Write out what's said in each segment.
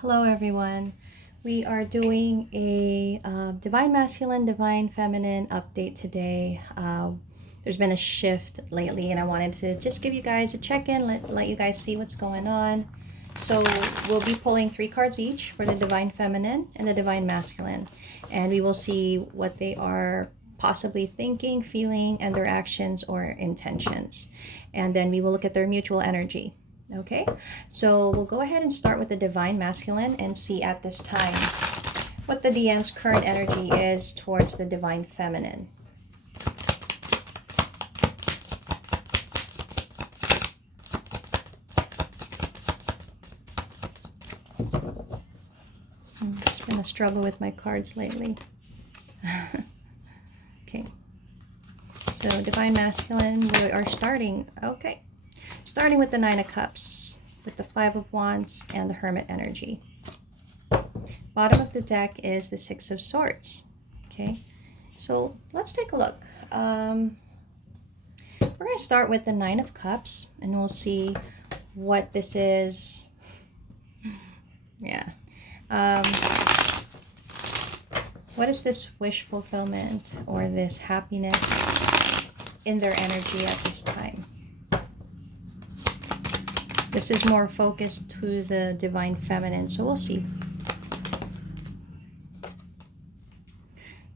Hello everyone. We are doing a Divine Masculine, Divine Feminine update today. There's been a shift lately and I wanted to just give you guys a check-in, let you guys see what's going on. So we'll be pulling 3 cards each for the Divine Feminine and the Divine Masculine. And we will see what they are possibly thinking, feeling, and their actions or intentions. And then we will look at their mutual energy. Okay, so we'll go ahead and start with the Divine Masculine and see at this time what the DM's current energy is towards the Divine Feminine. It's been a struggle with my cards lately. Okay, so Divine Masculine, we are starting, okay. Starting with the Nine of Cups, with the Five of Wands and the Hermit energy. Bottom of the deck is the Six of Swords. Okay, so let's take a look. We're going to start with the Nine of Cups, and we'll see what this is. Yeah. What is this wish fulfillment or this happiness in their energy at this time? This is more focused to the Divine Feminine, so we'll see.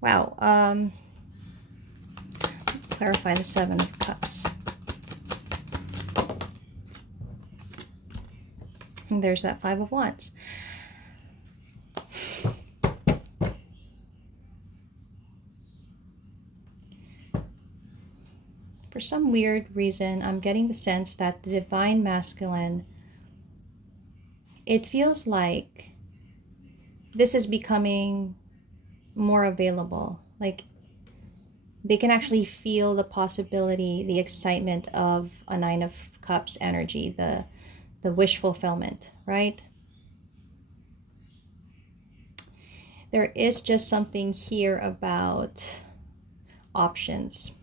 Wow. Clarify the Seven of Cups. And there's that Five of Wands. For some weird reason, I'm getting the sense that the Divine Masculine, it feels like this is becoming more available. Like they can actually feel the possibility, the excitement of a Nine of Cups energy, the wish fulfillment, right? There is just something here about options.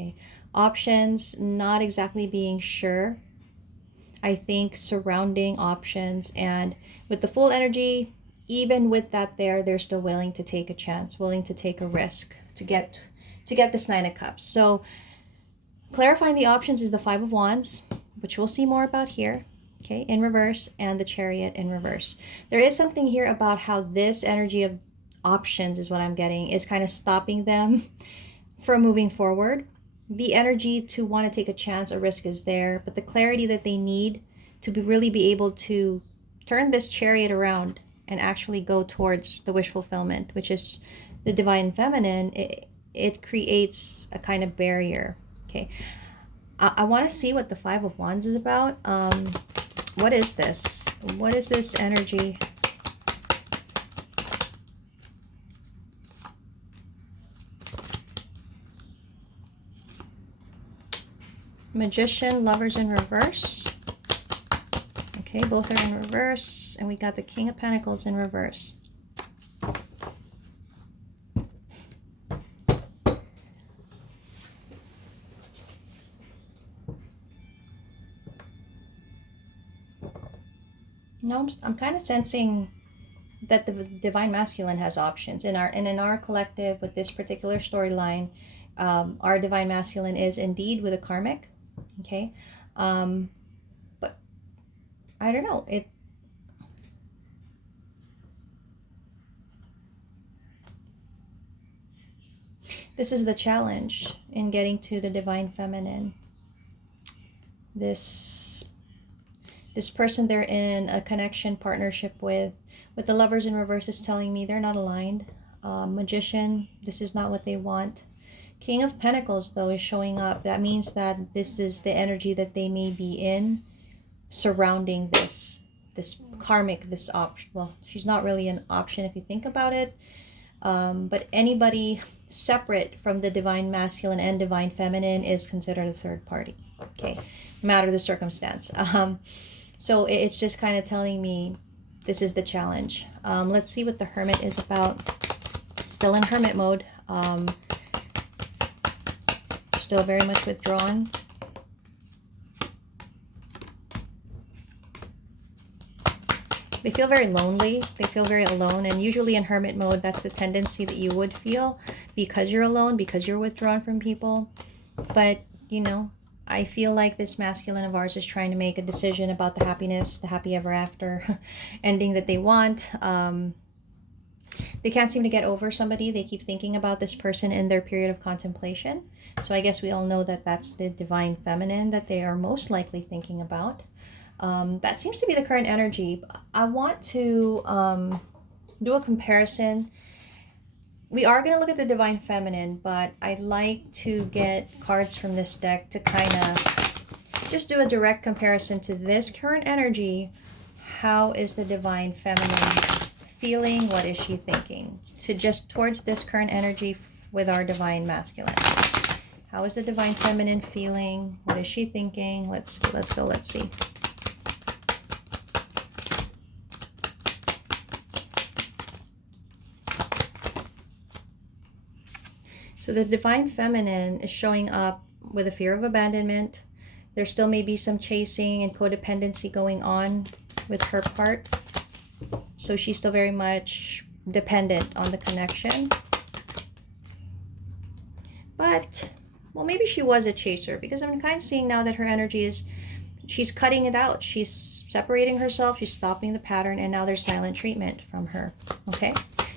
Okay, options, not exactly being sure. I think surrounding options, and with the full energy, even with that they're still willing to take a chance, willing to take a risk to get this Nine of Cups. So clarifying the options is the Five of Wands, which we'll see more about here, okay, in reverse, and the Chariot in reverse. There is something here about how this energy of options is what I'm getting, is kind of stopping them from moving forward. The energy to want to take a chance, a risk is there, but the clarity that they need to really be able to turn this Chariot around and actually go towards the wish fulfillment, which is the Divine Feminine, it creates a kind of barrier. Okay, I want to see what the Five of Wands is about. What is this? What is this energy? Magician, Lovers in reverse. Okay, both are in reverse. And we got the King of Pentacles in reverse. No, I'm kind of sensing that the Divine Masculine has options. In our collective, with this particular storyline, our Divine Masculine is indeed with a karmic. Okay, but I don't know, this is the challenge in getting to the Divine Feminine. This person they're in a connection, partnership with the Lovers in reverse is telling me they're not aligned. Magician, this is not what they want. King of Pentacles, though, is showing up. That means that this is the energy that they may be in surrounding this karmic, this option. Well, she's not really an option if you think about it. But anybody separate from the Divine Masculine and Divine Feminine is considered a third party. Okay, no matter the circumstance. So it's just kind of telling me this is the challenge. Let's see what the Hermit is about. Still in Hermit mode. Still very much withdrawn. They feel very lonely. They feel very alone. And usually in hermit mode, that's the tendency that you would feel because you're alone, because you're withdrawn from people. But, you know, I feel like this masculine of ours is trying to make a decision about the happiness, the happy ever after ending that they want. They can't seem to get over somebody. They keep thinking about this person in their period of contemplation. So I guess we all know that that's the divine feminine that they are most likely thinking about. That seems to be the current energy. I want to do a comparison. We are going to look at the divine feminine, but I'd like to get cards from this deck to kind of just do a direct comparison to this current energy. How is the divine feminine feeling? What is she thinking? So just towards this current energy with our divine masculine. How is the divine feminine feeling? What is she thinking? Let's go. Let's see. So the divine feminine is showing up with a fear of abandonment. There still may be some chasing and codependency going on with her part. So she's still very much dependent on the connection. But, well, maybe she was a chaser, because I'm kind of seeing now that her energy is, she's cutting it out. She's separating herself. She's stopping the pattern, and now there's silent treatment from her. Okay?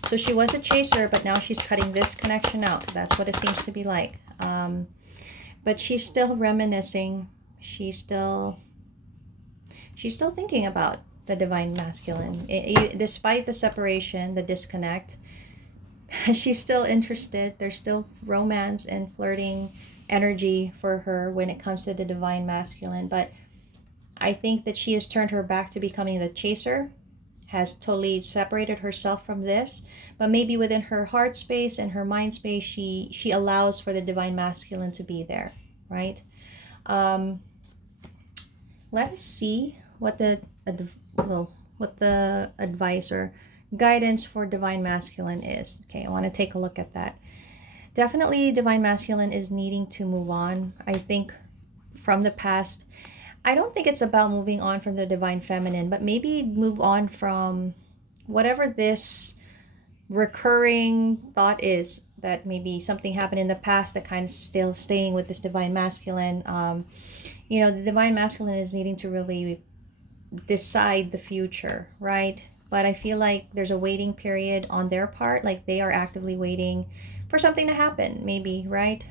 So she was a chaser, but now she's cutting this connection out. That's what it seems to be like. But she's still reminiscing. She's still thinking about the divine masculine. Despite the separation, the disconnect, she's still interested. There's still romance and flirting energy for her when it comes to the divine masculine. But I think that she has turned her back to becoming the chaser, has totally separated herself from this, but maybe within her heart space and her mind space, she allows for the divine masculine to be there, right? Let us see what the advice or guidance for divine masculine is. Okay, I want to take a look at that. Definitely divine masculine is needing to move on, I think, from the past. I don't think it's about moving on from the divine feminine, but maybe move on from whatever this recurring thought is, that maybe something happened in the past that kind of still staying with this divine masculine. You know, the divine masculine is needing to really decide the future, right? But I feel like there's a waiting period on their part, like they are actively waiting for something to happen, maybe, right?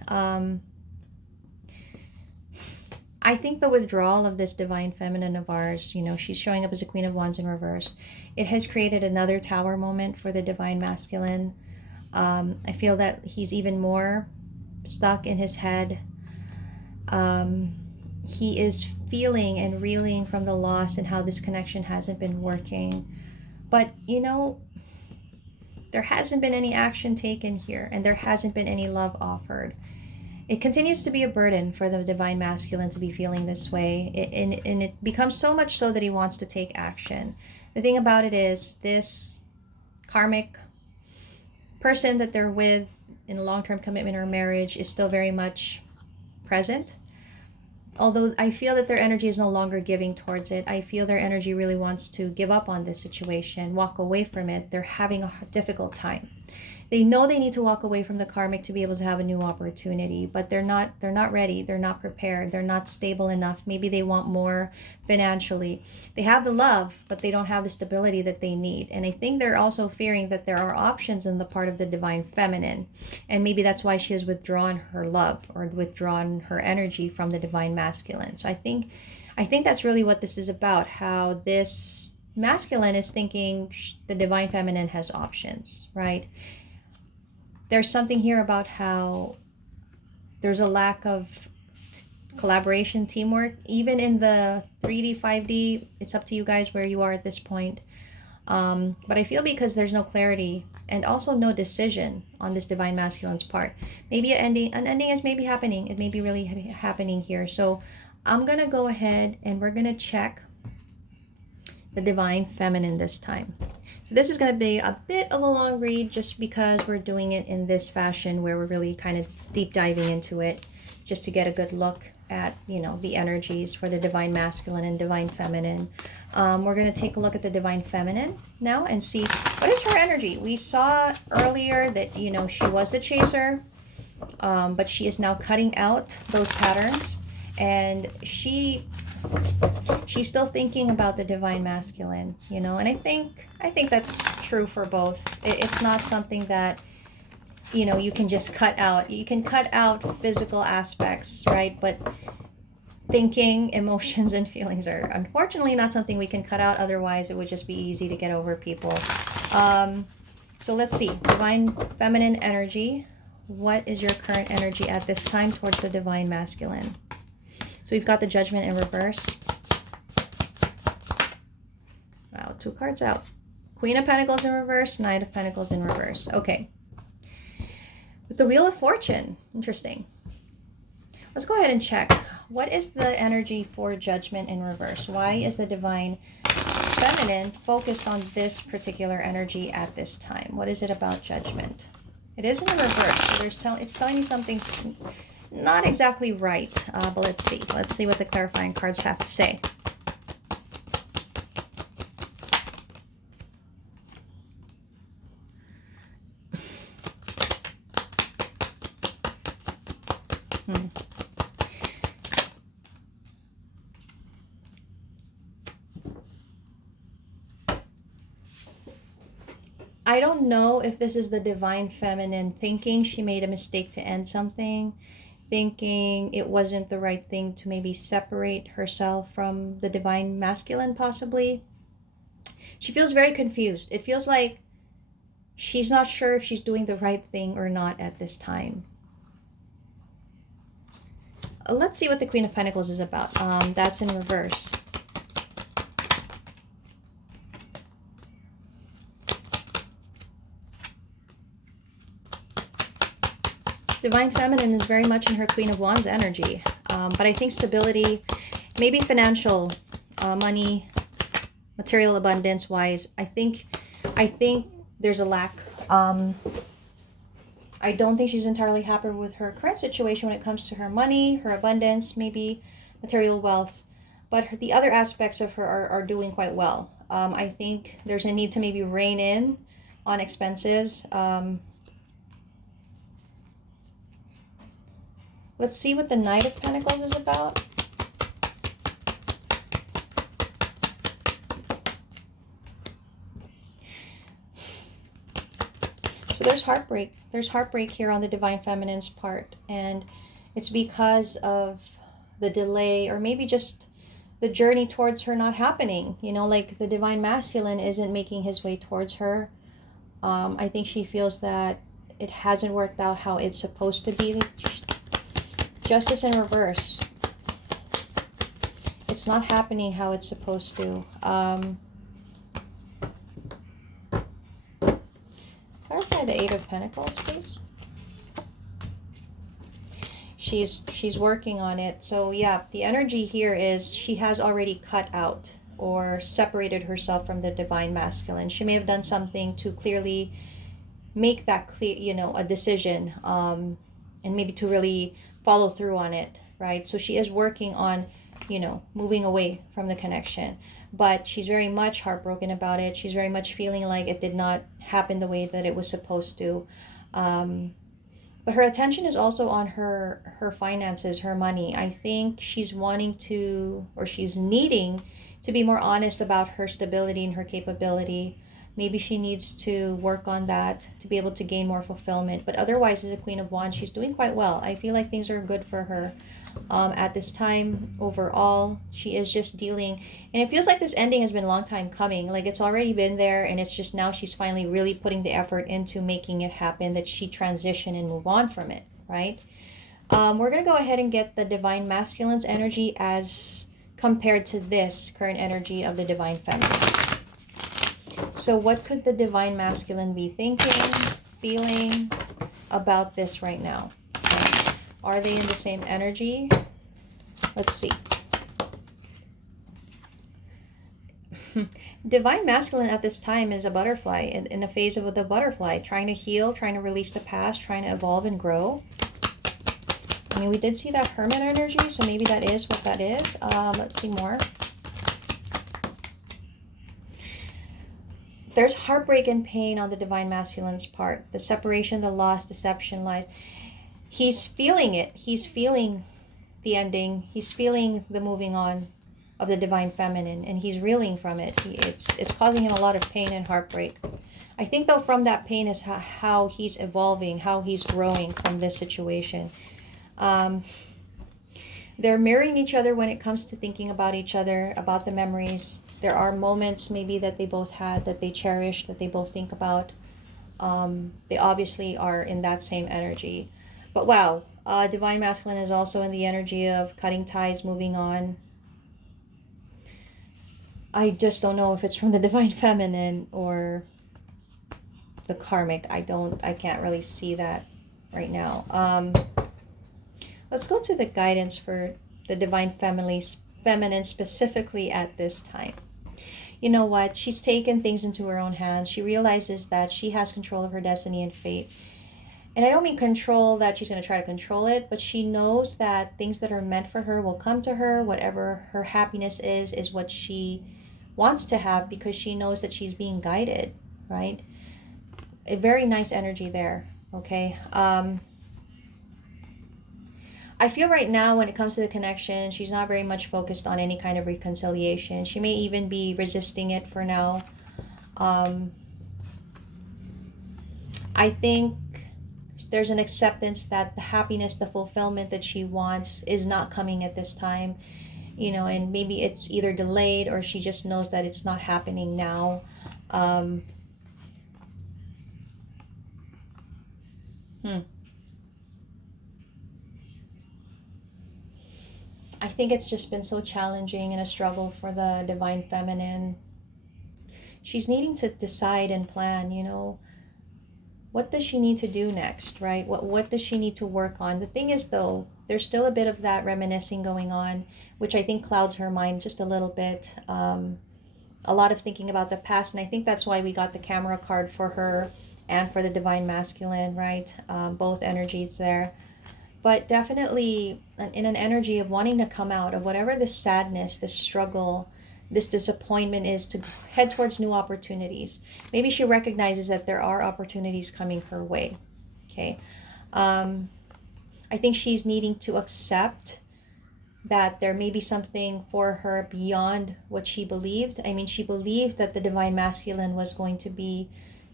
I think the withdrawal of this divine feminine of ours, you know, she's showing up as a Queen of Wands in reverse. It has created another tower moment for the divine masculine. I feel that he's even more stuck in his head. He is feeling and reeling from the loss and how this connection hasn't been working. But, you know, there hasn't been any action taken here, and there hasn't been any love offered. It continues to be a burden for the divine masculine to be feeling this way, and it becomes so much so that he wants to take action. The thing about it is, this karmic person that they're with in a long-term commitment or marriage is still very much present. Although I feel that their energy is no longer giving towards it. I feel their energy really wants to give up on this situation, walk away from it. They're having a difficult time. They know they need to walk away from the karmic to be able to have a new opportunity, but they're not ready. They're not prepared. They're not stable enough. Maybe they want more financially. They have the love, but they don't have the stability that they need. And I think they're also fearing that there are options in the part of the divine feminine. And maybe that's why she has withdrawn her love or withdrawn her energy from the divine masculine. So I think that's really what this is about, how this masculine is thinking the divine feminine has options, right? There's something here about how there's a lack of collaboration, teamwork, even in the 3D, 5D. It's up to you guys where you are at this point. But I feel because there's no clarity and also no decision on this divine masculine's part. Maybe an ending is maybe happening. It may be really happening here. So I'm going to go ahead and we're going to check the divine feminine this time. So this is going to be a bit of a long read just because we're doing it in this fashion where we're really kind of deep diving into it just to get a good look at, you know, the energies for the divine masculine and divine feminine. We're going to take a look at the divine feminine now and see what is her energy. We saw earlier that, you know, she was the chaser, but she is now cutting out those patterns, and she's still thinking about the divine masculine, you know, and I think that's true for both. It's not something that, you know, you can just cut out. You can cut out physical aspects, right? But thinking, emotions, and feelings are unfortunately not something we can cut out. Otherwise, it would just be easy to get over people. So let's see. Divine feminine energy. What is your current energy at this time towards the divine masculine? So we've got the Judgment in reverse. Wow, 2 cards out. Queen of Pentacles in reverse, Knight of Pentacles in reverse. Okay. With the Wheel of Fortune. Interesting. Let's go ahead and check. What is the energy for Judgment in reverse? Why is the divine feminine focused on this particular energy at this time? What is it about Judgment? It is in the reverse, so it's telling me something's not exactly right, but let's see. Let's see what the clarifying cards have to say. I don't know if this is the divine feminine thinking she made a mistake to end something, thinking it wasn't the right thing to maybe separate herself from the divine masculine, possibly. She feels very confused. It feels like she's not sure if she's doing the right thing or not at this time. Let's see what the Queen of Pentacles is about. That's in reverse. Divine Feminine is very much in her Queen of Wands energy. But I think stability, maybe financial, money, material abundance wise, I think there's a lack. I don't think she's entirely happy with her current situation when it comes to her money, her abundance, maybe material wealth. But the other aspects of her are doing quite well. I think there's a need to maybe rein in on expenses. Let's see what the Knight of Pentacles is about. So there's heartbreak. There's heartbreak here on the Divine Feminine's part. And it's because of the delay, or maybe just the journey towards her not happening. You know, like the Divine Masculine isn't making his way towards her. I think she feels that it hasn't worked out how it's supposed to be. Justice in reverse. It's not happening how it's supposed to. Clarify the Eight of Pentacles, please. She's working on it. So yeah, the energy here is she has already cut out or separated herself from the Divine Masculine. She may have done something to clearly make that clear, you know, a decision, and maybe to really follow through on it, right? So she is working on, you know, moving away from the connection, but she's very much heartbroken about it. She's very much feeling like it did not happen the way that it was supposed to. But her attention is also on her finances, her money. I think she's wanting to, or she's needing to be more honest about her stability and her capability. Maybe she needs to work on that to be able to gain more fulfillment. But otherwise, as a Queen of Wands, she's doing quite well. I feel like things are good for her at this time. Overall, she is just dealing. And it feels like this ending has been a long time coming. Like it's already been there. And it's just now she's finally really putting the effort into making it happen, that she transition and move on from it, right? We're going to go ahead and get the Divine Masculine's energy as compared to this current energy of the Divine Feminine. So what could the Divine Masculine be thinking, feeling about this right now? Okay. Are they in the same energy? Let's see. Divine Masculine at this time is a butterfly, in a phase of the butterfly, trying to heal, trying to release the past, trying to evolve and grow. I mean, we did see that Hermit energy, so maybe that is what that is. Let's see more. There's heartbreak and pain on the Divine Masculine's part. The separation, the loss, deception, lies. He's feeling it. He's feeling the ending. He's feeling the moving on of the Divine Feminine, and he's reeling from it. It's causing him a lot of pain and heartbreak. I think, though, from that pain is how he's evolving, how he's growing from this situation. They're mirroring each other when it comes to thinking about each other, about the memories. There are moments maybe that they both had, that they cherish, that they both think about. They obviously are in that same energy. But wow, Divine Masculine is also in the energy of cutting ties, moving on. I just don't know if it's from the Divine Feminine or the Karmic. I can't really see that right now. Let's go to the guidance for the Divine Feminine specifically at this time. You know what? She's taken things into her own hands. She realizes that she has control of her destiny and fate. And I don't mean control that she's going to try to control it, but she knows that things that are meant for her will come to her. Whatever her happiness is what she wants to have, because she knows that she's being guided, right? A very nice energy there, okay? I feel right now when it comes to the connection, she's not very much focused on any kind of reconciliation. She may even be resisting it for now. I think there's an acceptance that the happiness, the fulfillment that she wants is not coming at this time. You know, and maybe it's either delayed or she just knows that it's not happening now. I think it's just been so challenging and a struggle for the Divine Feminine. She's needing to decide and plan, you know, what does she need to do next, right? What does she need to work on? The thing is, though, there's still a bit of that reminiscing going on, which I think clouds her mind just a little bit. A lot of thinking about the past, and I think that's why we got the camera card for her and for the Divine Masculine, right? Both energies there. But definitely in an energy of wanting to come out of whatever this sadness, this struggle, this disappointment is, to head towards new opportunities. Maybe she recognizes that there are opportunities coming her way. Okay. I think she's needing to accept that there may be something for her beyond what she believed. I mean, she believed that the Divine Masculine was going to be,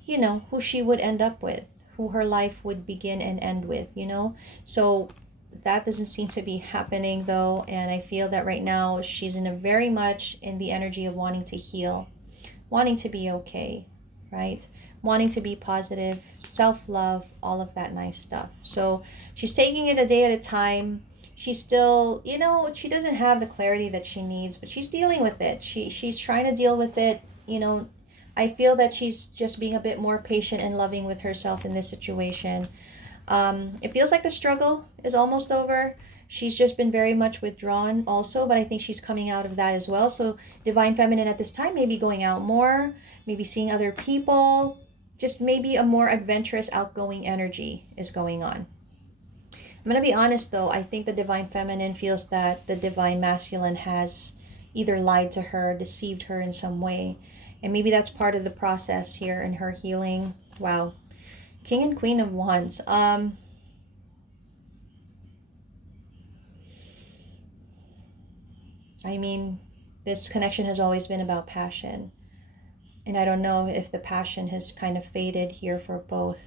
you know, who she would end up with, who her life would begin and end with, you know. So that doesn't seem to be happening, though, and I feel that right now she's in a very much in the energy of wanting to heal, wanting to be okay, right? Wanting to be positive, self-love, all of that nice stuff. So she's taking it a day at a time. She's still, you know, she doesn't have the clarity that she needs, but she's dealing with it. She's trying to deal with it, you know. I feel that she's just being a bit more patient and loving with herself in this situation. It feels like the struggle is almost over. She's just been very much withdrawn also, but I think she's coming out of that as well. So Divine Feminine at this time may be going out more, maybe seeing other people, just maybe a more adventurous, outgoing energy is going on. I'm going to be honest, though. I think the Divine Feminine feels that the Divine Masculine has either lied to her, deceived her in some way. And maybe that's part of the process here in her healing. Wow. King and Queen of Wands. I mean, this connection has always been about passion. And I don't know if the passion has kind of faded here for both.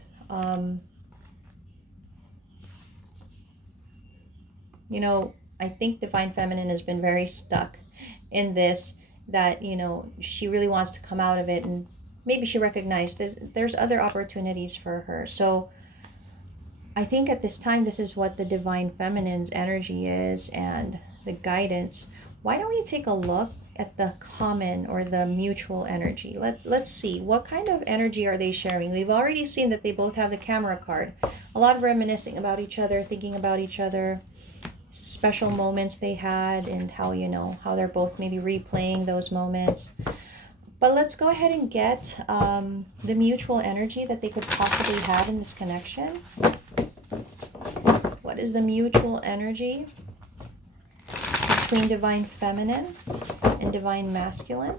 You know, I think Divine Feminine has been very stuck in this, that, you know, she really wants to come out of it, and maybe she recognized there's other opportunities for her. So I think at this time, this is what the Divine Feminine's energy is and the guidance. Why don't we take a look at the common or the mutual energy? Let's see, what kind of energy are they sharing? We've already seen that they both have the camera card. A lot of reminiscing about each other, thinking about each other, special moments they had, and how, you know, how they're both maybe replaying those moments. But let's go ahead and get the mutual energy that they could possibly have in this connection. What What is the mutual energy between Divine Feminine and Divine Masculine?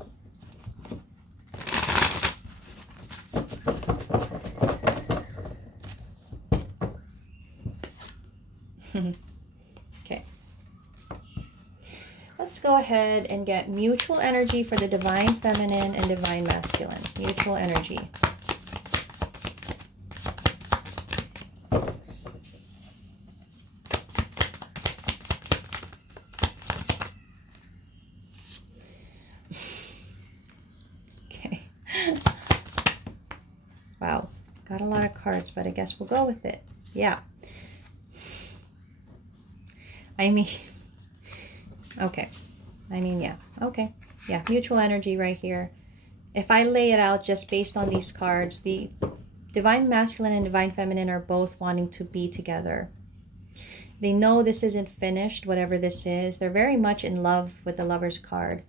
Okay. Let's go ahead and get mutual energy for the Divine Feminine and Divine Masculine. Mutual energy. Okay. Wow. Got a lot of cards, but I guess we'll go with it. Yeah. I mean, okay. I mean, yeah. Okay. Yeah, mutual energy right here. If I lay it out just based on these cards, the Divine Masculine and Divine Feminine are both wanting to be together. They know this isn't finished, whatever this is. They're very much in love with the Lover's card.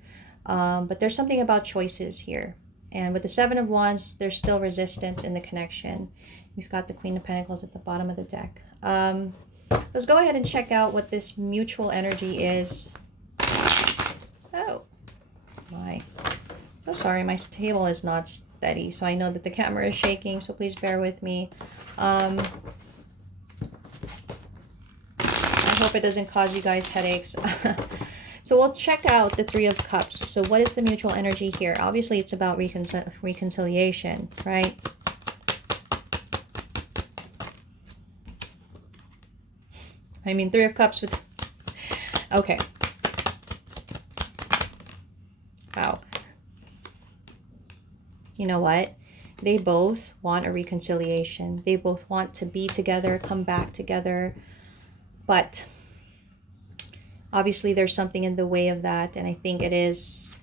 But there's something about choices here. And with the Seven of Wands, there's still resistance in the connection. We've got the Queen of Pentacles at the bottom of the deck. Let's go ahead and check out what this mutual energy is. Oh, my. So sorry, my table is not steady, so I know that the camera is shaking, so please bear with me. I hope it doesn't cause you guys headaches. So we'll check out the Three of Cups. So what is the mutual energy here? Obviously, it's about reconciliation, right? I mean, Three of Cups with... Okay. Wow. You know what? They both want a reconciliation. They both want to be together, come back together. But obviously there's something in the way of that. And I think it is...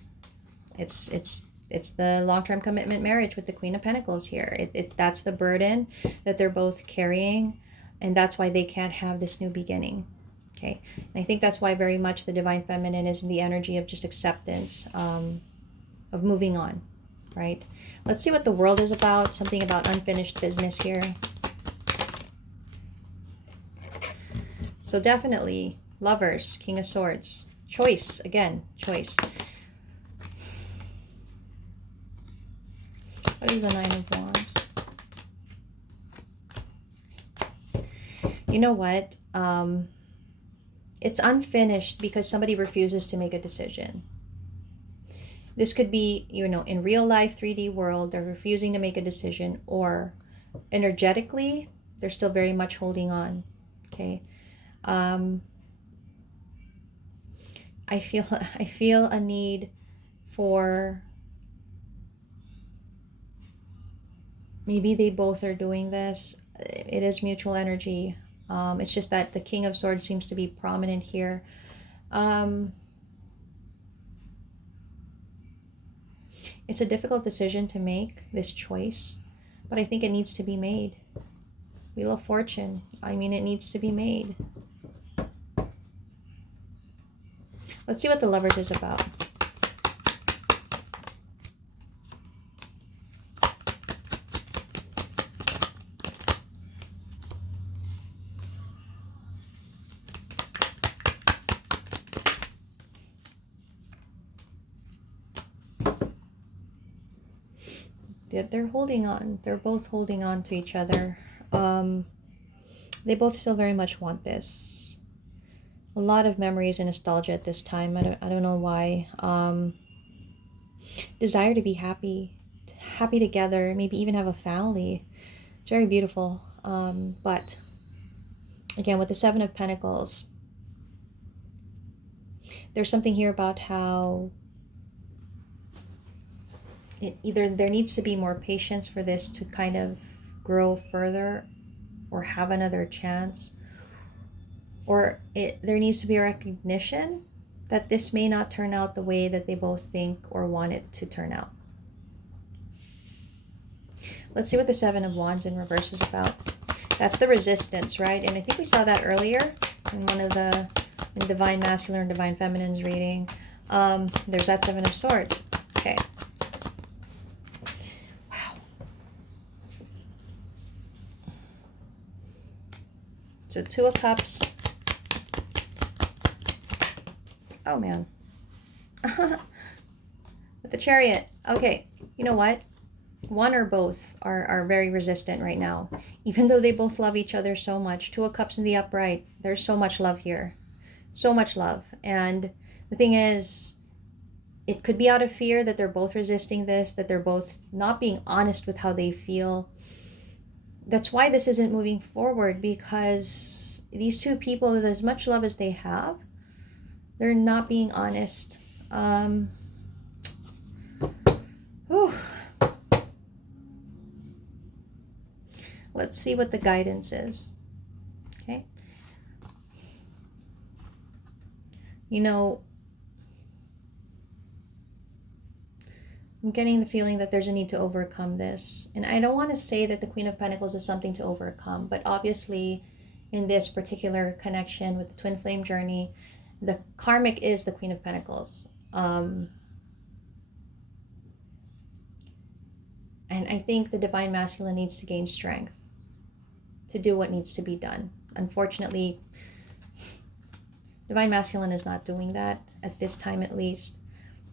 It's the long-term commitment marriage with the Queen of Pentacles here. That's the burden that they're both carrying. And that's why they can't have this new beginning. Okay. And I think that's why very much the Divine Feminine is in the energy of just acceptance, of moving on, right? Let's see what the World is about. Something about unfinished business here. So definitely, Lovers, King of Swords. Choice, again, choice. What is the Nine of Wands? You know what? It's unfinished because somebody refuses to make a decision. This could be, you know, in real life 3D world, they're refusing to make a decision, or energetically, they're still very much holding on. Okay. I feel a need for, maybe they both are doing this. It is mutual energy. It's just that the King of Swords seems to be prominent here. It's a difficult decision to make, this choice, but I think it needs to be made. Wheel of Fortune. I mean, it needs to be made. Let's see what the Lovers is about. They're holding on. They're both holding on to each other. They both still very much want this. A lot of memories and nostalgia at this time. I don't know why. Desire to be happy together. Maybe even have a family. It's very beautiful. But again, with the Seven of Pentacles, there's something here about how either there needs to be more patience for this to kind of grow further or have another chance, or there needs to be a recognition that this may not turn out the way that they both think or want it to turn out. Let's see what the Seven of Wands in reverse is about. That's the resistance, right? And I think we saw that earlier in one of the Divine Masculine or Divine Feminine's reading. There's that Seven of Swords. Okay. So Two of Cups. Oh, man. With the Chariot. Okay, you know what? One or both are very resistant right now. Even though they both love each other so much. Two of Cups in the upright. There's so much love here. So much love. And the thing is, it could be out of fear that they're both resisting this, that they're both not being honest with how they feel. That's why this isn't moving forward, because these two people, with as much love as they have, they're not being honest. Whew. Let's see what the guidance is. Okay. You know, I'm getting the feeling that there's a need to overcome this. And I don't want to say that the Queen of Pentacles is something to overcome, but obviously in this particular connection with the twin flame journey, the karmic is the Queen of Pentacles. And I think the Divine Masculine needs to gain strength to do what needs to be done. Unfortunately, Divine Masculine is not doing that at this time, at least.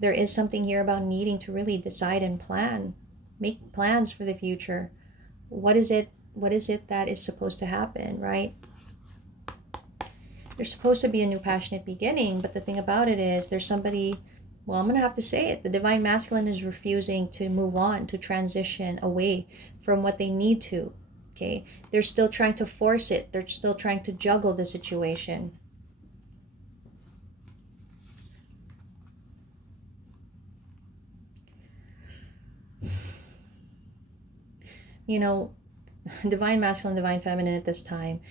There is something here about needing to really decide and plan, make plans for the future. What is it that is supposed to happen, right? There's supposed to be a new passionate beginning, but the thing about it is there's somebody, well, I'm going to have to say it, the Divine Masculine is refusing to move on, to transition away from what they need to, okay? They're still trying to force it. They're still trying to juggle the situation. You know, Divine Masculine, Divine Feminine at this time,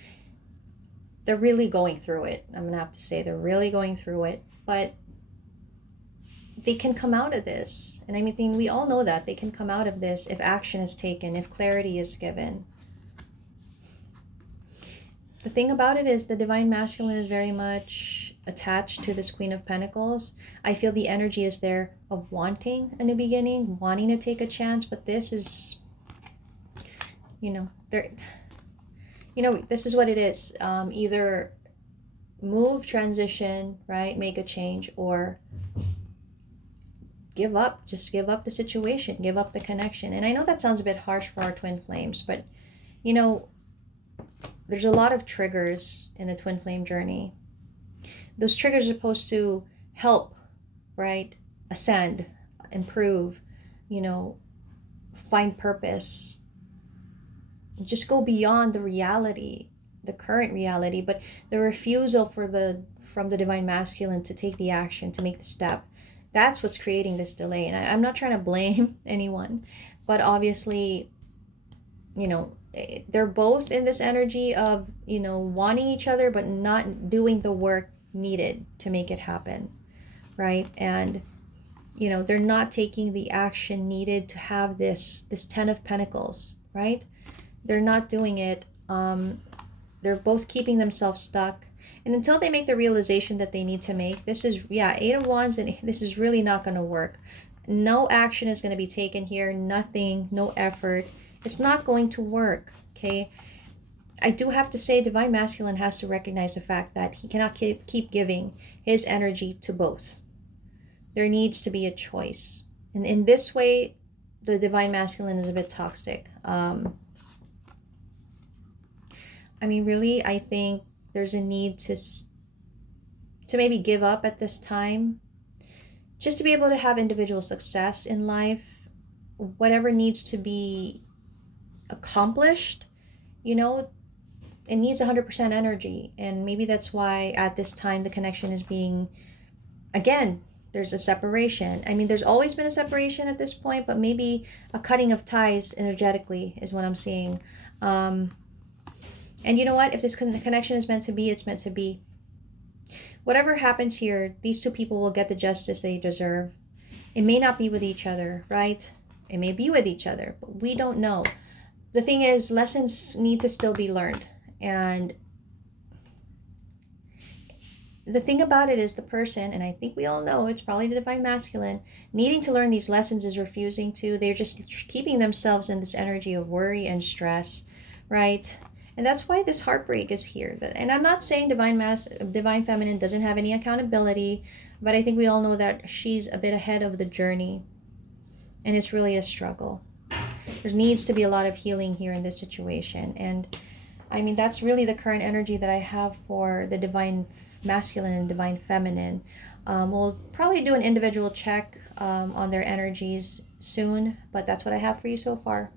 they're really going through it. I'm going to have to say they're really going through it, but they can come out of this. And I mean, we all know that they can come out of this if action is taken, if clarity is given. The thing about it is the Divine Masculine is very much attached to this Queen of Pentacles. I feel the energy is there of wanting a new beginning, wanting to take a chance, but this is, you know, this is what it is. Either move, transition, right? Make a change, or give up. Just give up the situation. Give up the connection. And I know that sounds a bit harsh for our twin flames, but, you know, there's a lot of triggers in the twin flame journey. Those triggers are supposed to help, right? Ascend, improve, you know, find purpose, just go beyond the reality, the current reality. But the refusal from the Divine Masculine to take the action, to make the step, that's what's creating this delay. And I'm not trying to blame anyone, but obviously, you know, they're both in this energy of, you know, wanting each other but not doing the work needed to make it happen, right? And, you know, they're not taking the action needed to have this Ten of Pentacles, right? They're not doing it. They're both keeping themselves stuck. And until they make the realization that they need to make, this is, yeah, Eight of Wands, and this is really not going to work. No action is going to be taken here. Nothing, no effort. It's not going to work, okay? I do have to say Divine Masculine has to recognize the fact that he cannot keep giving his energy to both. There needs to be a choice. And in this way, the Divine Masculine is a bit toxic. I mean, really, I think there's a need to maybe give up at this time, just to be able to have individual success in life, whatever needs to be accomplished, you know, it needs 100% energy. And maybe that's why at this time the connection is being, again, there's a separation. I mean, there's always been a separation at this point, but maybe a cutting of ties energetically is what I'm seeing. And you know what? If this connection is meant to be, it's meant to be. Whatever happens here, these two people will get the justice they deserve. It may not be with each other, right? It may be with each other, but we don't know. The thing is, lessons need to still be learned. And the thing about it is the person, and I think we all know it's probably the Divine Masculine, needing to learn these lessons is refusing to. They're just keeping themselves in this energy of worry and stress, right? And that's why this heartbreak is here. And I'm not saying divine feminine doesn't have any accountability, but I think we all know that she's a bit ahead of the journey, and it's really a struggle. There needs to be a lot of healing here in this situation. And I mean, that's really the current energy that I have for the divine masculine and divine feminine. We'll probably do an individual check on their energies soon, but that's what I have for you so far.